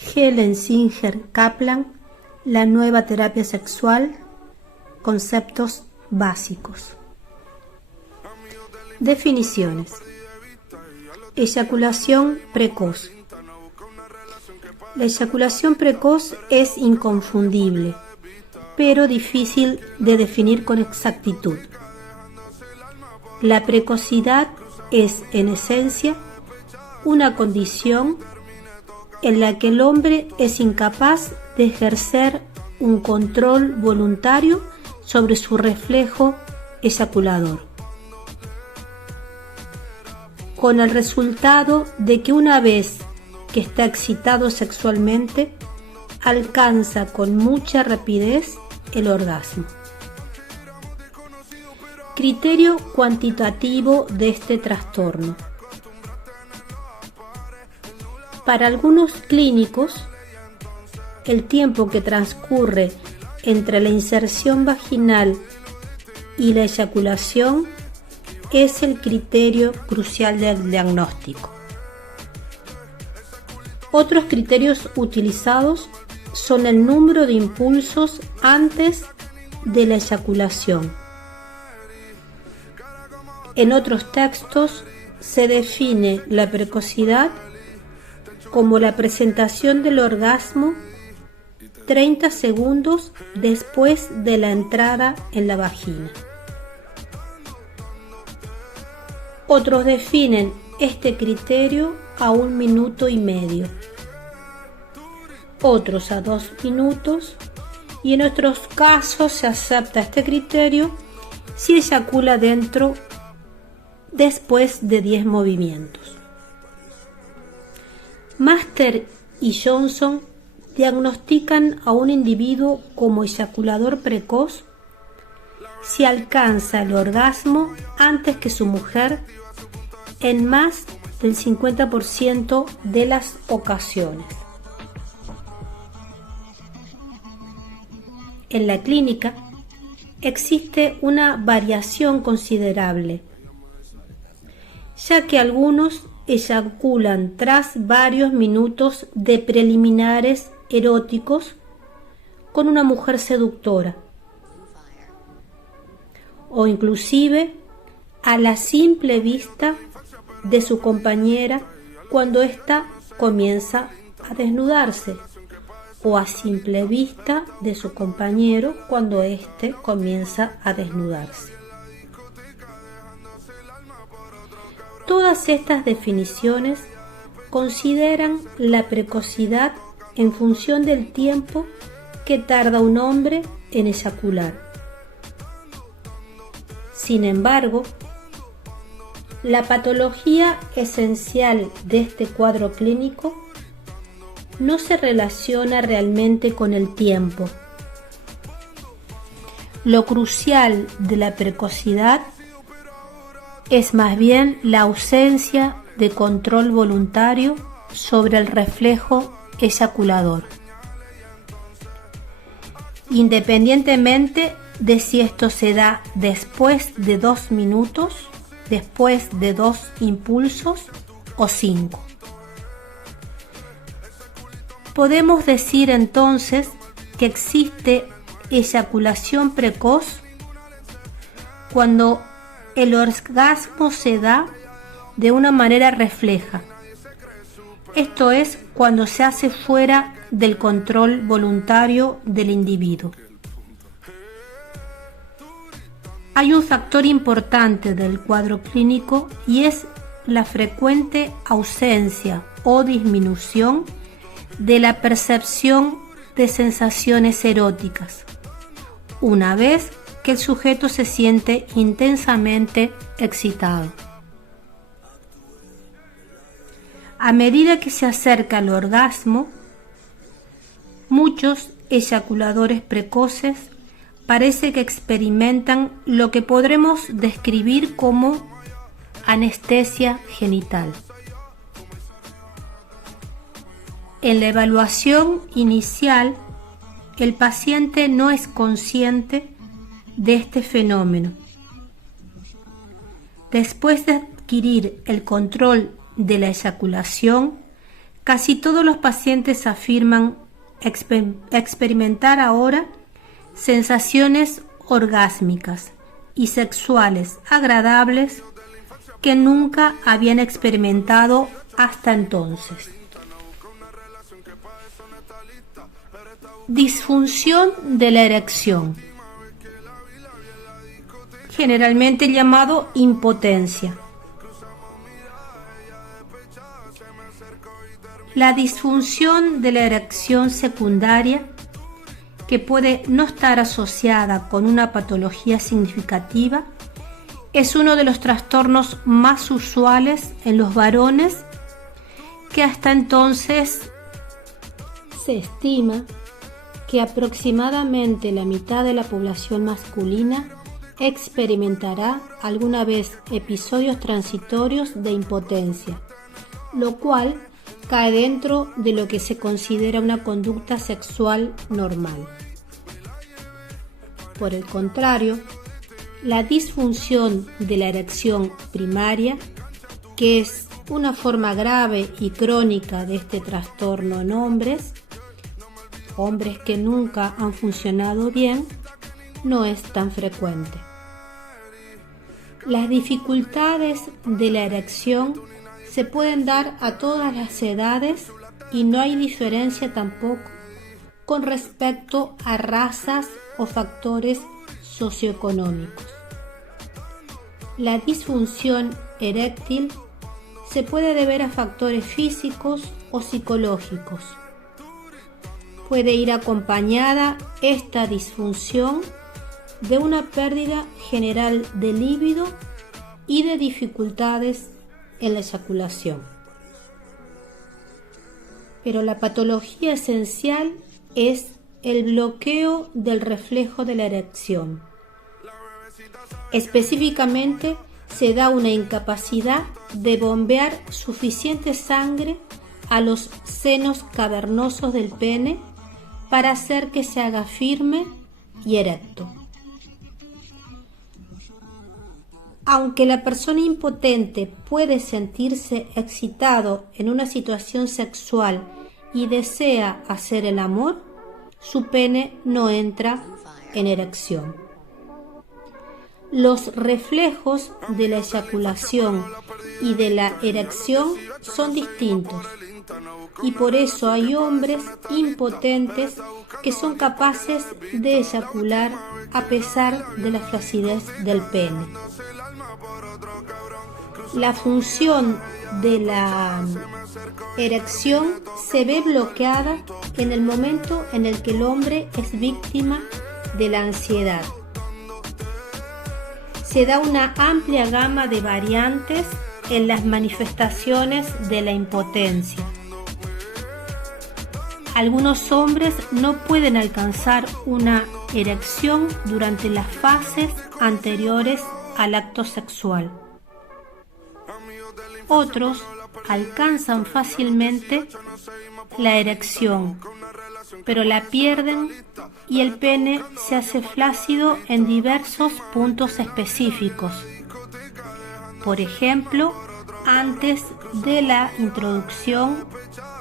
Helen Singer Kaplan, La nueva terapia sexual, conceptos básicos. Definiciones. Eyaculación precoz. La eyaculación precoz es inconfundible, pero difícil de definir con exactitud. La precocidad es, en esencia, una condición en la que el hombre es incapaz de ejercer un control voluntario sobre su reflejo eyaculador, con el resultado de que una vez que está excitado sexualmente, alcanza con mucha rapidez el orgasmo. Criterio cuantitativo de este trastorno. Para algunos clínicos, el tiempo que transcurre entre la inserción vaginal y la eyaculación es el criterio crucial del diagnóstico. Otros criterios utilizados son el número de impulsos antes de la eyaculación. En otros textos se define la precocidad como la presentación del orgasmo 30 segundos después de la entrada en la vagina. Otros definen este criterio a 1 minuto y medio, otros a 2 minutos, y en otros casos se acepta este criterio si eyacula después de 10 movimientos. Master y Johnson diagnostican a un individuo como eyaculador precoz si alcanza el orgasmo antes que su mujer en más del 50% de las ocasiones. En la clínica existe una variación considerable, ya que algunos eyaculan tras varios minutos de preliminares eróticos con una mujer seductora, o inclusive a la simple vista de su compañera cuando ésta comienza a desnudarse, o a simple vista de su compañero cuando éste comienza a desnudarse. Todas estas definiciones consideran la precocidad en función del tiempo que tarda un hombre en eyacular. Sin embargo, la patología esencial de este cuadro clínico no se relaciona realmente con el tiempo. Lo crucial de la precocidad es más bien la ausencia de control voluntario sobre el reflejo eyaculador, independientemente de si esto se da después de 2 minutos, después de 2 impulsos o 5. Podemos decir entonces que existe eyaculación precoz cuando el orgasmo se da de una manera refleja, esto es, cuando se hace fuera del control voluntario del individuo. Hay un factor importante del cuadro clínico y es la frecuente ausencia o disminución de la percepción de sensaciones eróticas, una vez que el sujeto se siente intensamente excitado. A medida que se acerca al orgasmo, muchos eyaculadores precoces parece que experimentan lo que podremos describir como anestesia genital. En la evaluación inicial, el paciente no es consciente de este fenómeno. Después de adquirir el control de la eyaculación, Casi todos los pacientes afirman experimentar ahora sensaciones orgásmicas y sexuales agradables que nunca habían experimentado hasta entonces. Disfunción de la erección, generalmente llamado impotencia. La disfunción de la erección secundaria, que puede no estar asociada con una patología significativa, es uno de los trastornos más usuales en los varones, que hasta entonces se estima que aproximadamente la mitad de la población masculina experimentará alguna vez episodios transitorios de impotencia, lo cual cae dentro de lo que se considera una conducta sexual normal. Por el contrario, la disfunción de la erección primaria, que es una forma grave y crónica de este trastorno en hombres que nunca han funcionado bien, no es tan frecuente. Las dificultades de la erección se pueden dar a todas las edades y no hay diferencia tampoco con respecto a razas o factores socioeconómicos. La disfunción eréctil se puede deber a factores físicos o psicológicos. Puede ir acompañada esta disfunción de una pérdida general de líbido y de dificultades en la eyaculación. Pero la patología esencial es el bloqueo del reflejo de la erección. Específicamente, se da una incapacidad de bombear suficiente sangre a los senos cavernosos del pene para hacer que se haga firme y erecto. Aunque la persona impotente puede sentirse excitado en una situación sexual y desea hacer el amor, su pene no entra en erección. Los reflejos de la eyaculación y de la erección son distintos, y por eso hay hombres impotentes que son capaces de eyacular a pesar de la flacidez del pene. La función de la erección se ve bloqueada en el momento en el que el hombre es víctima de la ansiedad. Se da una amplia gama de variantes en las manifestaciones de la impotencia. Algunos hombres no pueden alcanzar una erección durante las fases anteriores al acto sexual. Otros alcanzan fácilmente la erección, pero la pierden y el pene se hace flácido en diversos puntos específicos. Por ejemplo, antes de la introducción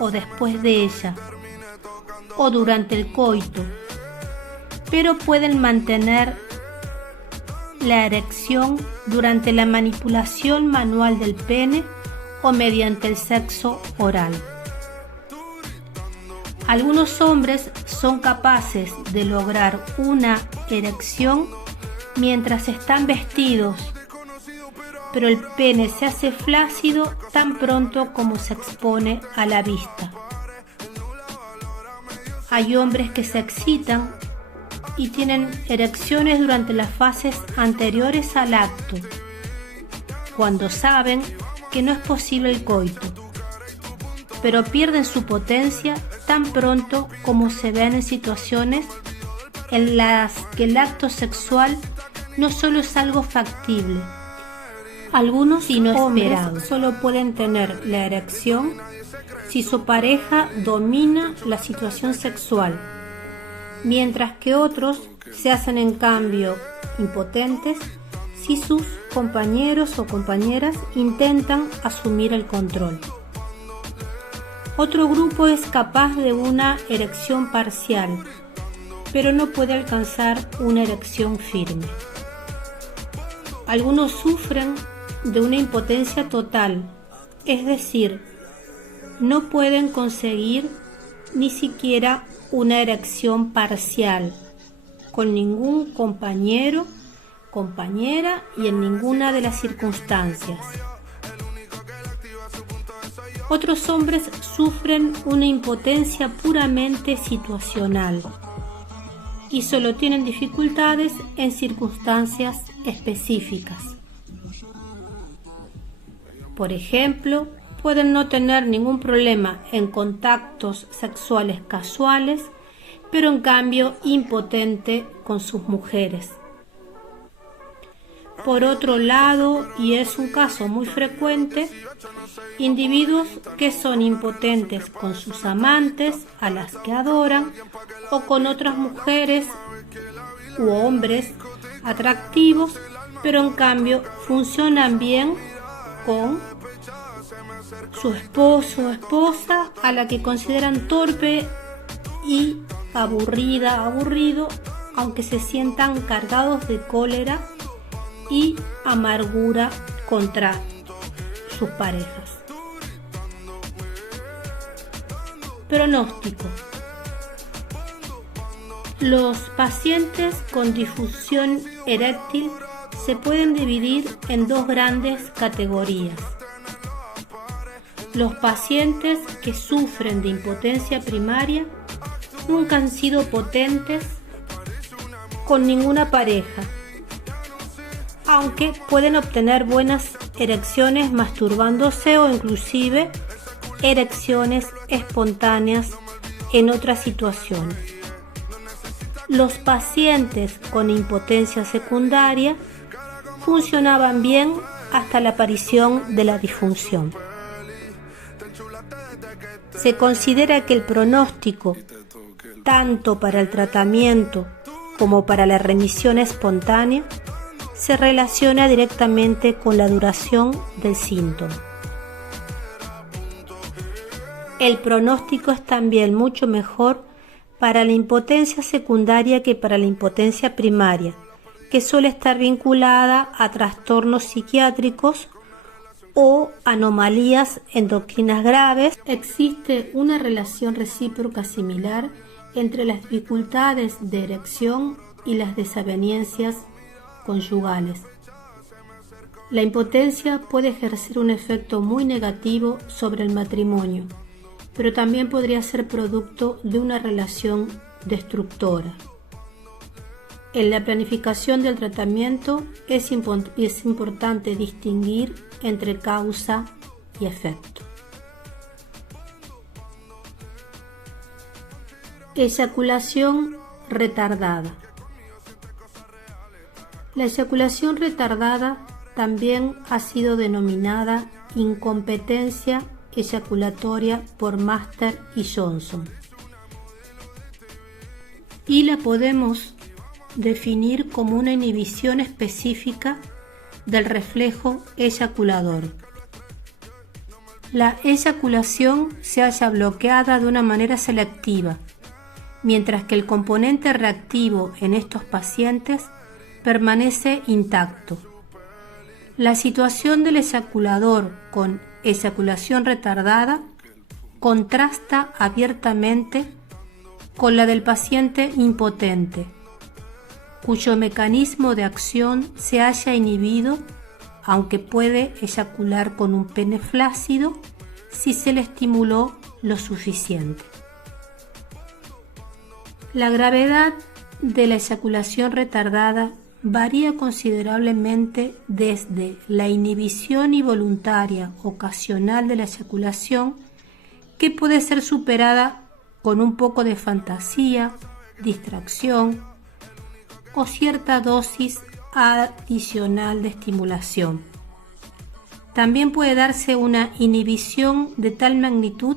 o después de ella, o durante el coito, pero pueden mantener la erección durante la manipulación manual del pene o mediante el sexo oral. Algunos hombres son capaces de lograr una erección mientras están vestidos, pero el pene se hace flácido tan pronto como se expone a la vista. Hay hombres que se excitan y tienen erecciones durante las fases anteriores al acto, cuando saben que no es posible el coito, pero pierden su potencia tan pronto como se ven en situaciones en las que el acto sexual no solo es algo factible. Algunos hombres solo pueden tener la erección si su pareja domina la situación sexual, mientras que otros se hacen en cambio impotentes si sus compañeros o compañeras intentan asumir el control. Otro grupo es capaz de una erección parcial, pero no puede alcanzar una erección firme. Algunos sufren de una impotencia total, es decir, no pueden conseguir ni siquiera una erección parcial con ningún compañero, compañera y en ninguna de las circunstancias. Otros hombres sufren una impotencia puramente situacional y solo tienen dificultades en circunstancias específicas. Por ejemplo, pueden no tener ningún problema en contactos sexuales casuales, pero en cambio impotente con sus mujeres. Por otro lado, y es un caso muy frecuente, individuos que son impotentes con sus amantes, a las que adoran, o con otras mujeres u hombres atractivos, pero en cambio funcionan bien con su esposo o esposa, a la que consideran torpe y aburrido, aunque se sientan cargados de cólera y amargura contra sus parejas. Pronóstico. Los pacientes con disfunción eréctil se pueden dividir en dos grandes categorías. Los pacientes que sufren de impotencia primaria nunca han sido potentes con ninguna pareja, aunque pueden obtener buenas erecciones masturbándose o inclusive erecciones espontáneas en otras situaciones. Los pacientes con impotencia secundaria funcionaban bien hasta la aparición de la disfunción. Se considera que el pronóstico, tanto para el tratamiento como para la remisión espontánea, se relaciona directamente con la duración del síntoma. El pronóstico es también mucho mejor para la impotencia secundaria que para la impotencia primaria, que suele estar vinculada a trastornos psiquiátricos o anomalías endocrinas graves. Existe una relación recíproca similar entre las dificultades de erección y las desavenencias conyugales. La impotencia puede ejercer un efecto muy negativo sobre el matrimonio, pero también podría ser producto de una relación destructora. En la planificación del tratamiento es importante distinguir entre causa y efecto. Eyaculación retardada. La eyaculación retardada también ha sido denominada incompetencia eyaculatoria por Master y Johnson, y la podemos definir como una inhibición específica del reflejo eyaculador. La eyaculación se halla bloqueada de una manera selectiva, mientras que el componente reactivo en estos pacientes permanece intacto. La situación del eyaculador con eyaculación retardada contrasta abiertamente con la del paciente impotente, cuyo mecanismo de acción se haya inhibido, aunque puede eyacular con un pene flácido si se le estimuló lo suficiente. La gravedad de la eyaculación retardada varía considerablemente desde la inhibición involuntaria ocasional de la eyaculación, que puede ser superada con un poco de fantasía, distracción o cierta dosis adicional de estimulación. También puede darse una inhibición de tal magnitud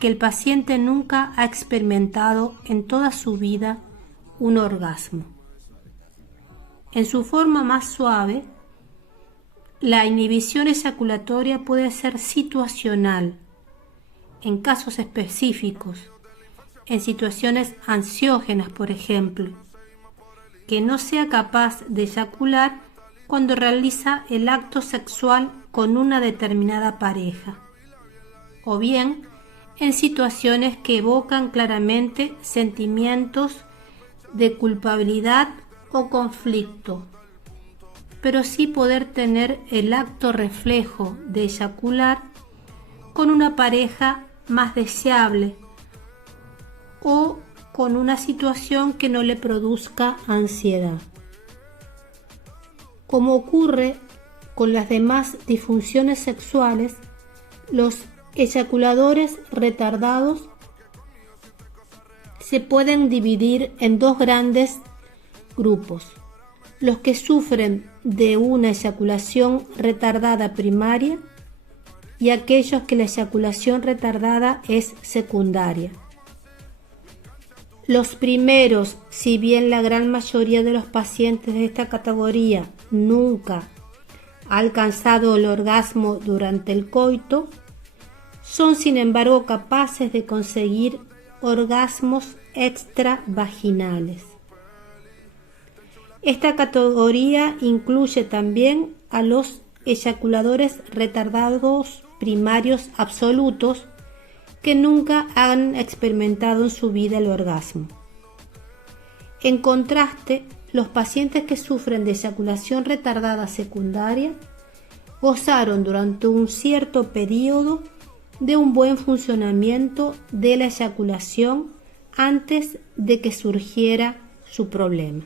que el paciente nunca ha experimentado en toda su vida un orgasmo. En su forma más suave, la inhibición eyaculatoria puede ser situacional, en casos específicos, en situaciones ansiógenas, por ejemplo, que no sea capaz de eyacular cuando realiza el acto sexual con una determinada pareja, o bien en situaciones que evocan claramente sentimientos de culpabilidad o conflicto, pero sí poder tener el acto reflejo de eyacular con una pareja más deseable o con una situación que no le produzca ansiedad. Como ocurre con las demás disfunciones sexuales, los eyaculadores retardados se pueden dividir en dos grandes grupos: los que sufren de una eyaculación retardada primaria y aquellos que la eyaculación retardada es secundaria. Los primeros, si bien la gran mayoría de los pacientes de esta categoría nunca ha alcanzado el orgasmo durante el coito, son sin embargo capaces de conseguir orgasmos extravaginales. Esta categoría incluye también a los eyaculadores retardados primarios absolutos que nunca han experimentado en su vida el orgasmo. En contraste, los pacientes que sufren de eyaculación retardada secundaria gozaron durante un cierto periodo de un buen funcionamiento de la eyaculación antes de que surgiera su problema.